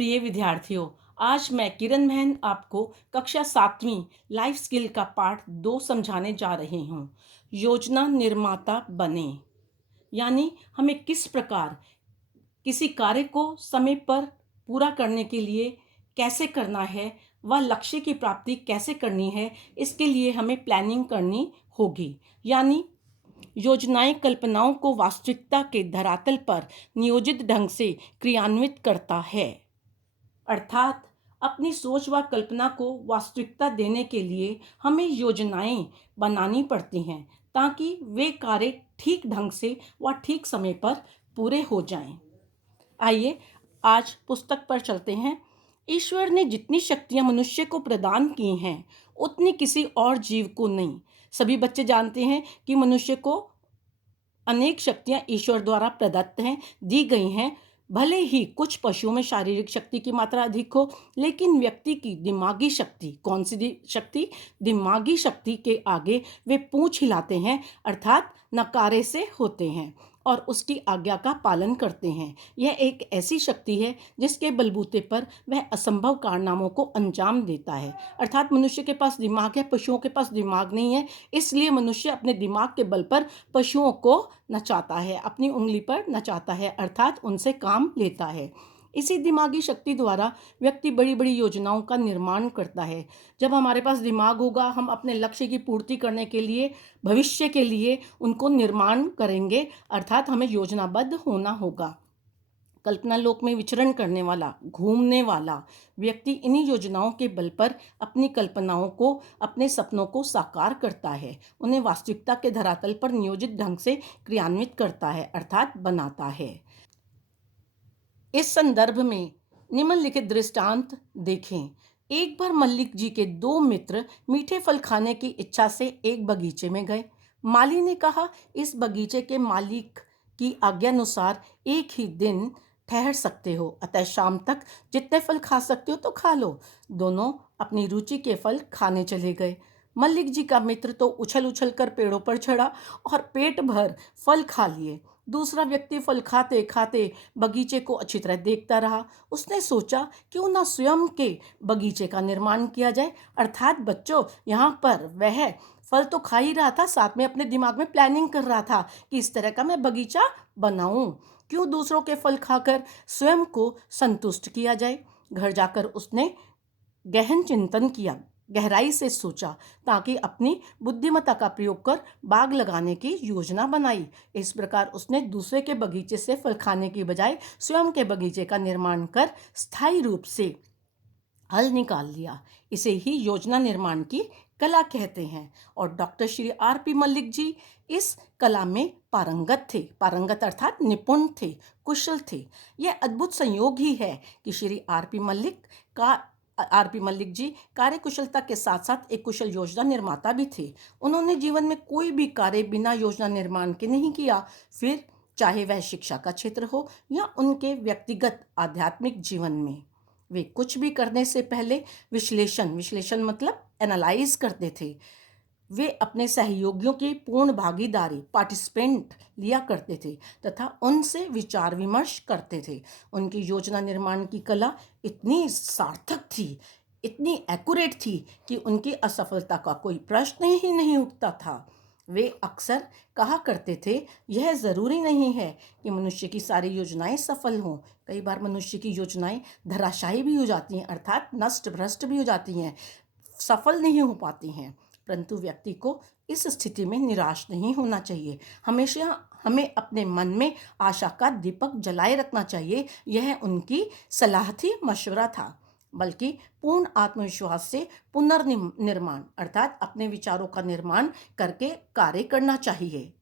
प्रिय विद्यार्थियों, आज मैं किरण बहन आपको कक्षा 7वीं लाइफ स्किल का पाठ 2 समझाने जा रही हूँ। योजना निर्माता बने, यानी हमें किस प्रकार किसी कार्य को समय पर पूरा करने के लिए कैसे करना है, वह लक्ष्य की प्राप्ति कैसे करनी है, इसके लिए हमें प्लानिंग करनी होगी। यानी योजनाएं कल्पनाओं को वास्तविकता के धरातल पर नियोजित ढंग से क्रियान्वित करता है। अर्थात अपनी सोच व कल्पना को वास्तविकता देने के लिए हमें योजनाएं बनानी पड़ती हैं ताकि वे कार्य ठीक ढंग से व ठीक समय पर पूरे हो जाएं। आइए आज पुस्तक पर चलते हैं। ईश्वर ने जितनी शक्तियां मनुष्य को प्रदान की हैं उतनी किसी और जीव को नहीं। सभी बच्चे जानते हैं कि मनुष्य को अनेक शक्तियां ईश्वर द्वारा प्रदत्त हैं, दी गई हैं। भले ही कुछ पशुओं में शारीरिक शक्ति की मात्रा अधिक हो, लेकिन व्यक्ति की दिमागी शक्ति, कौन सी शक्ति? दिमागी शक्ति के आगे वे पूंछ हिलाते हैं, अर्थात नकारे से होते हैं और उसकी आज्ञा का पालन करते हैं। यह एक ऐसी शक्ति है जिसके बलबूते पर वह असंभव कारनामों को अंजाम देता है। अर्थात मनुष्य के पास दिमाग है, पशुओं के पास दिमाग नहीं है, इसलिए मनुष्य अपने दिमाग के बल पर पशुओं को नचाता है, अपनी उंगली पर नचाता है, अर्थात उनसे काम लेता है। इसी दिमागी शक्ति द्वारा व्यक्ति बड़ी बड़ी योजनाओं का निर्माण करता है। जब हमारे पास दिमाग होगा, हम अपने लक्ष्य की पूर्ति करने के लिए, भविष्य के लिए उनको निर्माण करेंगे, अर्थात हमें योजनाबद्ध होना होगा। कल्पना लोक में विचरण करने वाला, घूमने वाला व्यक्ति इन्हीं योजनाओं के बल पर अपनी कल्पनाओं को, अपने सपनों को साकार करता है, उन्हें वास्तविकता के धरातल पर नियोजित ढंग से क्रियान्वित करता है, अर्थात बनाता है। इस संदर्भ में निम्नलिखित दृष्टांत देखें। एक बार मल्लिक जी के 2 मित्र मीठे फल खाने की इच्छा से एक बगीचे में गए। माली ने कहा, इस बगीचे के मालिक की आज्ञानुसार एक ही दिन ठहर सकते हो, अतः शाम तक जितने फल खा सकते हो तो खा लो। दोनों अपनी रुचि के फल खाने चले गए। मल्लिक जी का मित्र तो उछल उछल कर पेड़ों पर चढ़ा और पेट भर फल खा लिए। दूसरा व्यक्ति फल खाते खाते बगीचे को अच्छी तरह देखता रहा। उसने सोचा, क्यों ना स्वयं के बगीचे का निर्माण किया जाए। अर्थात बच्चों, यहाँ पर वह फल तो खा ही रहा था, साथ में अपने दिमाग में प्लानिंग कर रहा था कि इस तरह का मैं बगीचा बनाऊं। क्यों दूसरों के फल खाकर स्वयं को संतुष्ट किया जाए। घर जाकर उसने गहन चिंतन किया, गहराई से सोचा, ताकि अपनी बुद्धिमत्ता का प्रयोग कर बाग लगाने की योजना बनाई। इस प्रकार उसने दूसरे के बगीचे से फल खाने की बजाय स्वयं के बगीचे का निर्माण कर स्थायी रूप से हल निकाल लिया। इसे ही योजना निर्माण की कला कहते हैं और डॉक्टर श्री R.P. मल्लिक जी इस कला में पारंगत थे। पारंगत अर्थात निपुण थे, कुशल थे। यह अद्भुत संयोग ही है कि श्री आर पी मल्लिक जी कार्यकुशलता के साथ साथ एक कुशल योजना निर्माता भी थे। उन्होंने जीवन में कोई भी कार्य बिना योजना निर्माण के नहीं किया, फिर चाहे वह शिक्षा का क्षेत्र हो या उनके व्यक्तिगत आध्यात्मिक जीवन में। वे कुछ भी करने से पहले विश्लेषण मतलब एनालाइज करते थे। वे अपने सहयोगियों की पूर्ण भागीदारी, पार्टिसिपेंट लिया करते थे तथा उनसे विचार विमर्श करते थे। उनकी योजना निर्माण की कला इतनी सार्थक थी, इतनी एक्यूरेट थी कि उनकी असफलता का कोई प्रश्न ही नहीं उठता था। वे अक्सर कहा करते थे, यह ज़रूरी नहीं है कि मनुष्य की सारी योजनाएं सफल हों। कई बार मनुष्य की योजनाएं धराशायी भी हो जाती हैं, अर्थात नष्ट भ्रष्ट भी हो जाती हैं, सफल नहीं हो पाती हैं। परंतु व्यक्ति को इस स्थिति में निराश नहीं होना चाहिए। हमेशा हमें अपने मन में आशा का दीपक जलाए रखना चाहिए। यह उनकी सलाह थी, मशवरा था। बल्कि पूर्ण आत्मविश्वास से पुनर्निर्माण अर्थात अपने विचारों का निर्माण करके कार्य करना चाहिए।